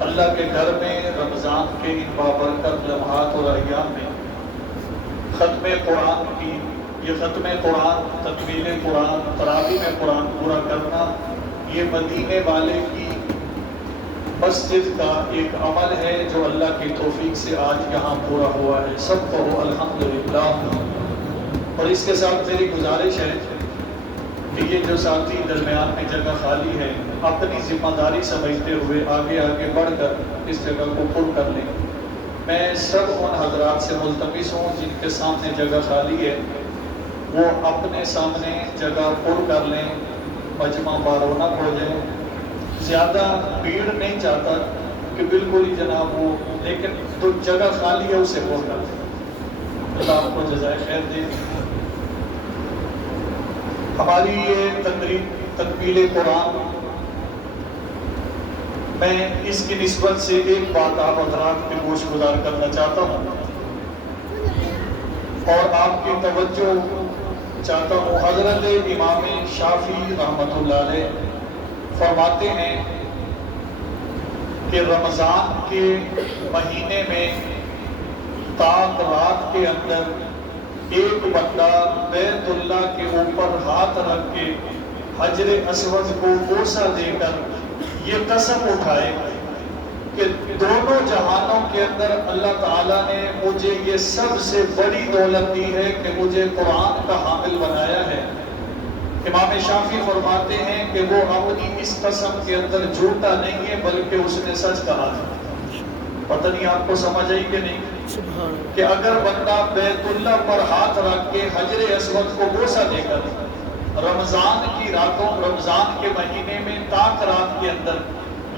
اللہ کے گھر میں رمضان کے ان بابرکت لمحات اور ایام میں ختم قرآن کی یہ ختم قرآن، تکمیل قرآن، تراویح میں قرآن پورا کرنا، یہ مدینے والے کی مسجد کا ایک عمل ہے جو اللہ کی توفیق سے آج یہاں پورا ہوا ہے۔ سب کہو الحمدللہ۔ اور اس کے ساتھ میری گزارش ہے کہ یہ جو ساتھی درمیان میں جگہ خالی ہے، اپنی ذمہ داری سمجھتے ہوئے آگے بڑھ کر اس جگہ کو پر کر لیں۔ میں سب ان حضرات سے ملتمس ہوں جن کے سامنے جگہ خالی ہے، وہ اپنے سامنے جگہ پر کر لیں، مجمع بارونق ہو جائے۔ زیادہ بھیڑ نہیں چاہتا کہ بالکل ہی جناب وہ، لیکن جو جگہ خالی ہے اسے پر کر لیں۔ اللہ آپ کو جزائے خیر دے۔ ہماری یہ تقریب تکمیل قرآن، میں اس کی نسبت سے ایک بات آپ حضرات کے گوش گزار کرنا چاہتا ہوں اور آپ کی توجہ چاہتا ہوں۔ حضرت امام شافعی رحمۃ اللہ علیہ فرماتے ہیں کہ رمضان کے مہینے میں تاک رات کے اندر ایک بندہ بیت اللہ کے اوپر ہاتھ رکھ کے حجر اسود کو بوسہ دے کر یہ قسم اٹھائے کہ دونوں جہانوں کے اندر اللہ تعالیٰ نے مجھے یہ سب سے بڑی دولت دی ہے کہ مجھے قرآن کا حامل بنایا ہے، امام شافعی فرماتے ہیں کہ وہ اپنی اس قسم کے اندر جھوٹا نہیں ہے بلکہ اس نے سچ کہا تھا۔ پتہ نہیں آپ کو سمجھ آئی کہ نہیں کہ اگر بندہ بیت اللہ پر ہاتھ رکھ کے حجر اسود کو بوسہ دے کر رمضان کی راتوں، رمضان کے مہینے میں تاک رات کے اندر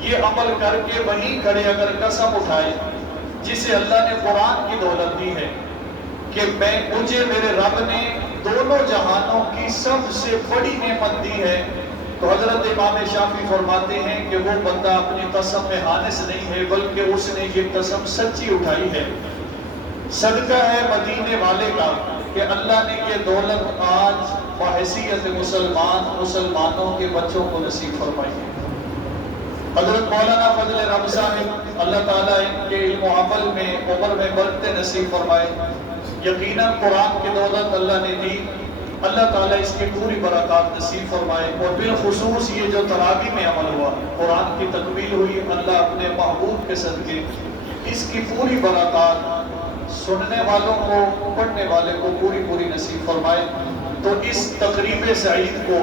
یہ عمل کر کے وہیں کھڑے اگر قسم اٹھائے جسے اللہ نے قرآن کی دولت دی ہے کہ مجھے میرے رب نے دونوں جہانوں کی سب سے بڑی نعمت دی ہے، تو حضرت امام شافعی فرماتے ہیں کہ وہ بندہ اپنی قسم میں حانث نہیں ہے بلکہ اس نے یہ قسم سچی اٹھائی ہے۔ صدقہ ہے مدینے والے کا کہ اللہ نے یہ دولت آج بحیثیت مسلمانوں کے بچوں کو نصیب فرمائی ہے۔ حضرت مولانا فضل رب صاحب اللہ تعالیٰ ان کے علم و عمل میں عمر میں برکتیں نصیب فرمائے۔ یقیناً قرآن کی دولت اللہ نے دی، اللہ تعالیٰ اس کی پوری برکات نصیب فرمائے۔ اور بالخصوص یہ جو تراویح میں عمل ہوا، قرآن کی تکمیل ہوئی، اللہ اپنے محبوب کے صدقے اس کی پوری برکات سننے والوں کو، پڑھنے والے کو پوری نصیب فرمائے۔ تو اس تقریب سعید کو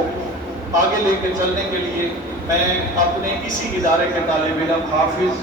آگے لے کے چلنے کے لیے میں اپنے اسی ادارے کے طالب علم حافظ